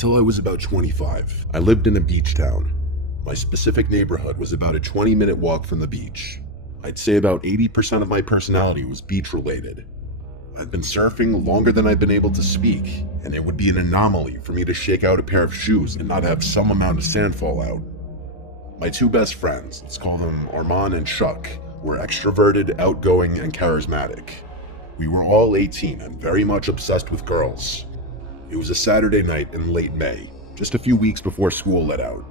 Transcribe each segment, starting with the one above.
Until I was about 25, I lived in a beach town. My specific neighborhood was about a 20-minute walk from the beach. I'd say about 80% of my personality was beach-related. I'd been surfing longer than I'd been able to speak, and it would be an anomaly for me to shake out a pair of shoes and not have some amount of sand fall out. My two best friends, let's call them Armand and Chuck, were extroverted, outgoing, and charismatic. We were all 18 and very much obsessed with girls. It was a Saturday night in late May, just a few weeks before school let out.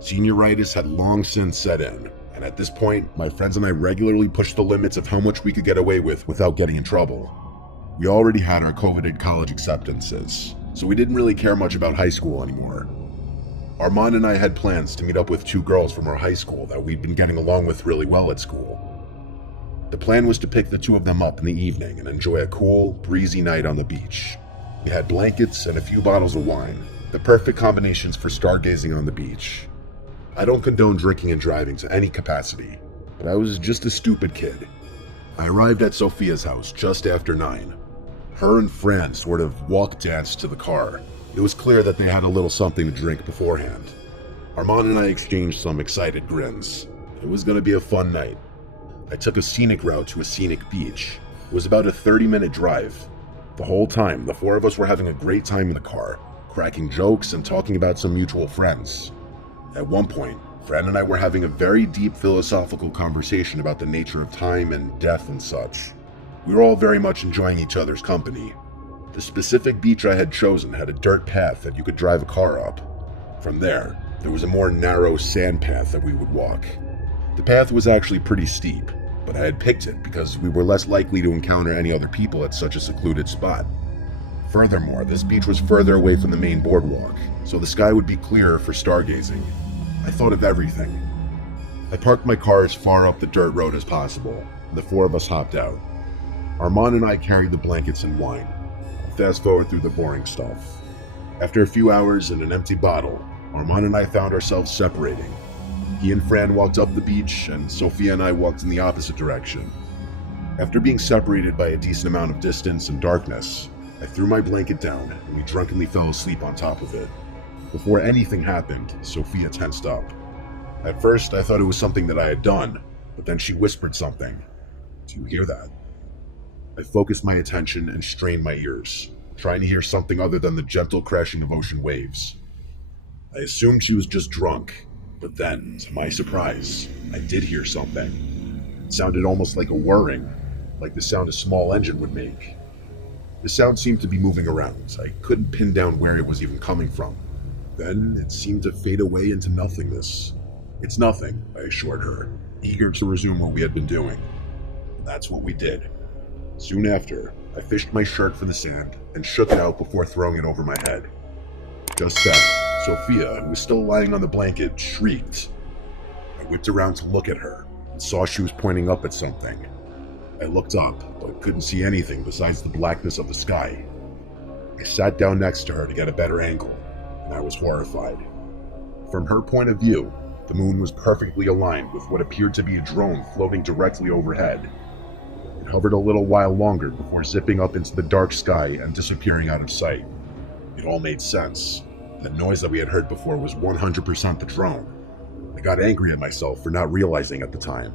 Senioritis had long since set in, and at this point, my friends and I regularly pushed the limits of how much we could get away with without getting in trouble. We already had our coveted college acceptances, so we didn't really care much about high school anymore. Armand and I had plans to meet up with two girls from our high school that we'd been getting along with really well at school. The plan was to pick the two of them up in the evening and enjoy a cool, breezy night on the beach. We had blankets and a few bottles of wine, the perfect combinations for stargazing on the beach. I don't condone drinking and driving to any capacity, but I was just a stupid kid. I arrived at Sophia's house just after 9. Her and Fran sort of walk-danced to the car. It was clear that they had a little something to drink beforehand. Armand and I exchanged some excited grins. It was going to be a fun night. I took a scenic route to a scenic beach. It was about a 30-minute drive. The whole time, the four of us were having a great time in the car, cracking jokes and talking about some mutual friends. At one point, Fran and I were having a very deep philosophical conversation about the nature of time and death and such. We were all very much enjoying each other's company. The specific beach I had chosen had a dirt path that you could drive a car up. From there was a more narrow sand path that we would walk. The path was actually pretty steep, but I had picked it because we were less likely to encounter any other people at such a secluded spot. Furthermore, this beach was further away from the main boardwalk, so the sky would be clearer for stargazing. I thought of everything. I parked my car as far up the dirt road as possible, and the four of us hopped out. Armand and I carried the blankets and wine. Fast forward through the boring stuff. After a few hours and an empty bottle, Armand and I found ourselves separating. He and Fran walked up the beach, and Sophia and I walked in the opposite direction. After being separated by a decent amount of distance and darkness, I threw my blanket down, and we drunkenly fell asleep on top of it. Before anything happened, Sophia tensed up. At first, I thought it was something that I had done, but then she whispered something. "Do you hear that?" I focused my attention and strained my ears, trying to hear something other than the gentle crashing of ocean waves. I assumed she was just drunk, but then, to my surprise, I did hear something. It sounded almost like a whirring, like the sound a small engine would make. The sound seemed to be moving around. I couldn't pin down where it was even coming from. Then it seemed to fade away into nothingness. "It's nothing," I assured her, eager to resume what we had been doing. And that's what we did. Soon after, I fished my shirt for the sand and shook it out before throwing it over my head. Just then, Sophia, who was still lying on the blanket, shrieked. I whipped around to look at her and saw she was pointing up at something. I looked up, but couldn't see anything besides the blackness of the sky. I sat down next to her to get a better angle, and I was horrified. From her point of view, the moon was perfectly aligned with what appeared to be a drone floating directly overhead. It hovered a little while longer before zipping up into the dark sky and disappearing out of sight. It all made sense. The noise that we had heard before was 100% the drone. I got angry at myself for not realizing at the time.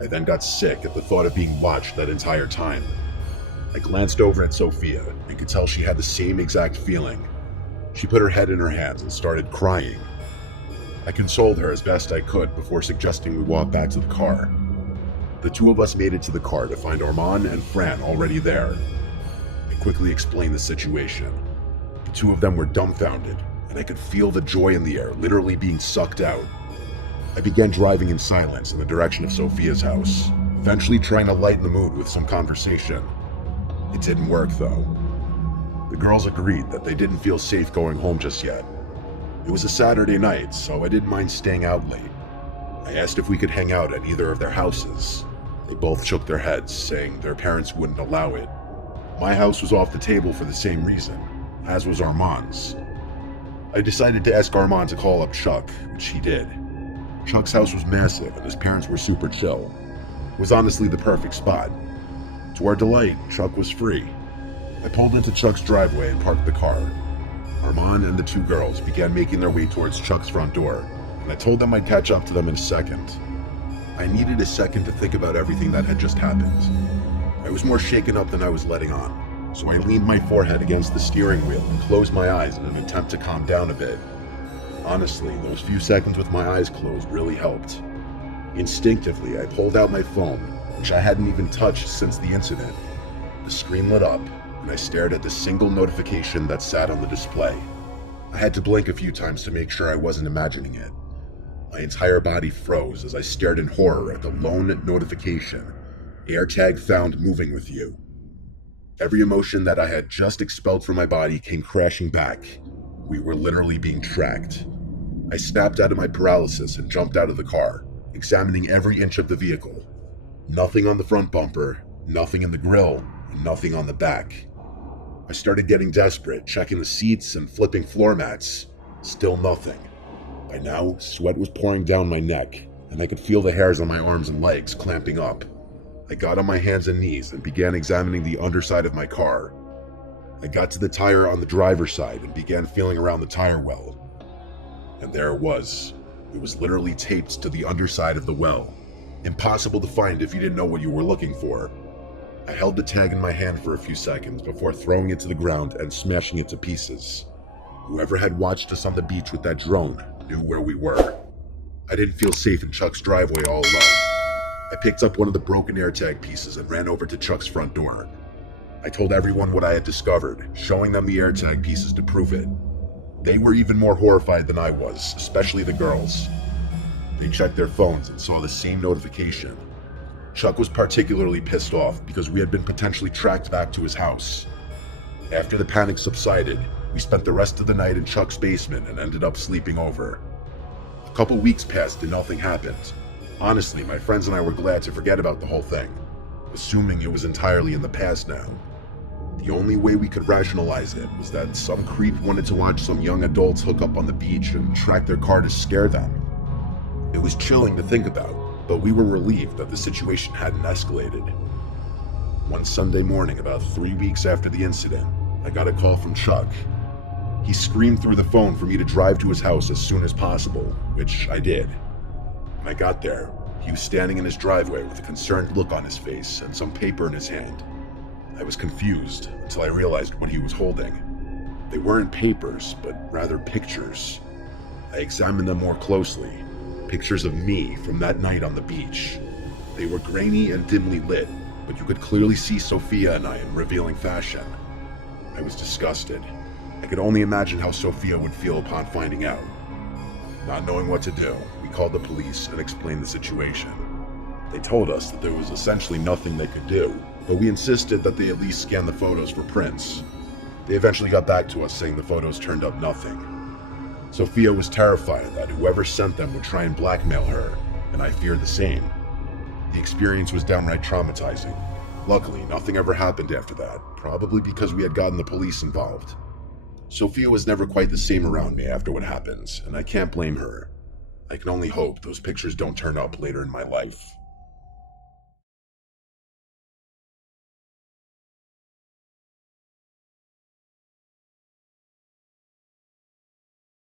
I then got sick at the thought of being watched that entire time. I glanced over at Sophia and could tell she had the same exact feeling. She put her head in her hands and started crying. I consoled her as best I could before suggesting we walk back to the car. The two of us made it to the car to find Armand and Fran already there. I quickly explained the situation. The two of them were dumbfounded, and I could feel the joy in the air literally being sucked out. I began driving in silence in the direction of Sophia's house, eventually trying to lighten the mood with some conversation. It didn't work though. The girls agreed that they didn't feel safe going home just yet. It was a Saturday night, so I didn't mind staying out late. I asked if we could hang out at either of their houses. They both shook their heads, saying their parents wouldn't allow it. My house was off the table for the same reason, as was Armand's. I decided to ask Armand to call up Chuck, which he did. Chuck's house was massive and his parents were super chill. It was honestly the perfect spot. To our delight, Chuck was free. I pulled into Chuck's driveway and parked the car. Armand and the two girls began making their way towards Chuck's front door, and I told them I'd catch up to them in a second. I needed a second to think about everything that had just happened. I was more shaken up than I was letting on, so I leaned my forehead against the steering wheel and closed my eyes in an attempt to calm down a bit. Honestly, those few seconds with my eyes closed really helped. Instinctively, I pulled out my phone, which I hadn't even touched since the incident. The screen lit up, and I stared at the single notification that sat on the display. I had to blink a few times to make sure I wasn't imagining it. My entire body froze as I stared in horror at the lone notification. AirTag found moving with you. Every emotion that I had just expelled from my body came crashing back. We were literally being tracked. I snapped out of my paralysis and jumped out of the car, examining every inch of the vehicle. Nothing on the front bumper, nothing in the grille, and nothing on the back. I started getting desperate, checking the seats and flipping floor mats. Still nothing. By now, sweat was pouring down my neck, and I could feel the hairs on my arms and legs clamping up. I got on my hands and knees and began examining the underside of my car. I got to the tire on the driver's side and began feeling around the tire well. And there it was. It was literally taped to the underside of the well. Impossible to find if you didn't know what you were looking for. I held the tag in my hand for a few seconds before throwing it to the ground and smashing it to pieces. Whoever had watched us on the beach with that drone knew where we were. I didn't feel safe in Chuck's driveway all alone. I picked up one of the broken AirTag pieces and ran over to Chuck's front door. I told everyone what I had discovered, showing them the AirTag pieces to prove it. They were even more horrified than I was, especially the girls. They checked their phones and saw the same notification. Chuck was particularly pissed off because we had been potentially tracked back to his house. After the panic subsided, we spent the rest of the night in Chuck's basement and ended up sleeping over. A couple weeks passed and nothing happened. Honestly, my friends and I were glad to forget about the whole thing, assuming it was entirely in the past now. The only way we could rationalize it was that some creep wanted to watch some young adults hook up on the beach and track their car to scare them. It was chilling to think about, but we were relieved that the situation hadn't escalated. One Sunday morning, about 3 weeks after the incident, I got a call from Chuck. He screamed through the phone for me to drive to his house as soon as possible, which I did. When I got there, he was standing in his driveway with a concerned look on his face and some paper in his hand. I was confused until I realized what he was holding. They weren't papers, but rather pictures. I examined them more closely. Pictures of me from that night on the beach. They were grainy and dimly lit, but you could clearly see Sophia and I in revealing fashion. I was disgusted. I could only imagine how Sophia would feel upon finding out. Not knowing what to do, we called the police and explained the situation. They told us that there was essentially nothing they could do, but we insisted that they at least scan the photos for prints. They eventually got back to us saying the photos turned up nothing. Sophia was terrified that whoever sent them would try and blackmail her, and I feared the same. The experience was downright traumatizing. Luckily, nothing ever happened after that, probably because we had gotten the police involved. Sophia was never quite the same around me after what happened, and I can't blame her. I can only hope those pictures don't turn up later in my life.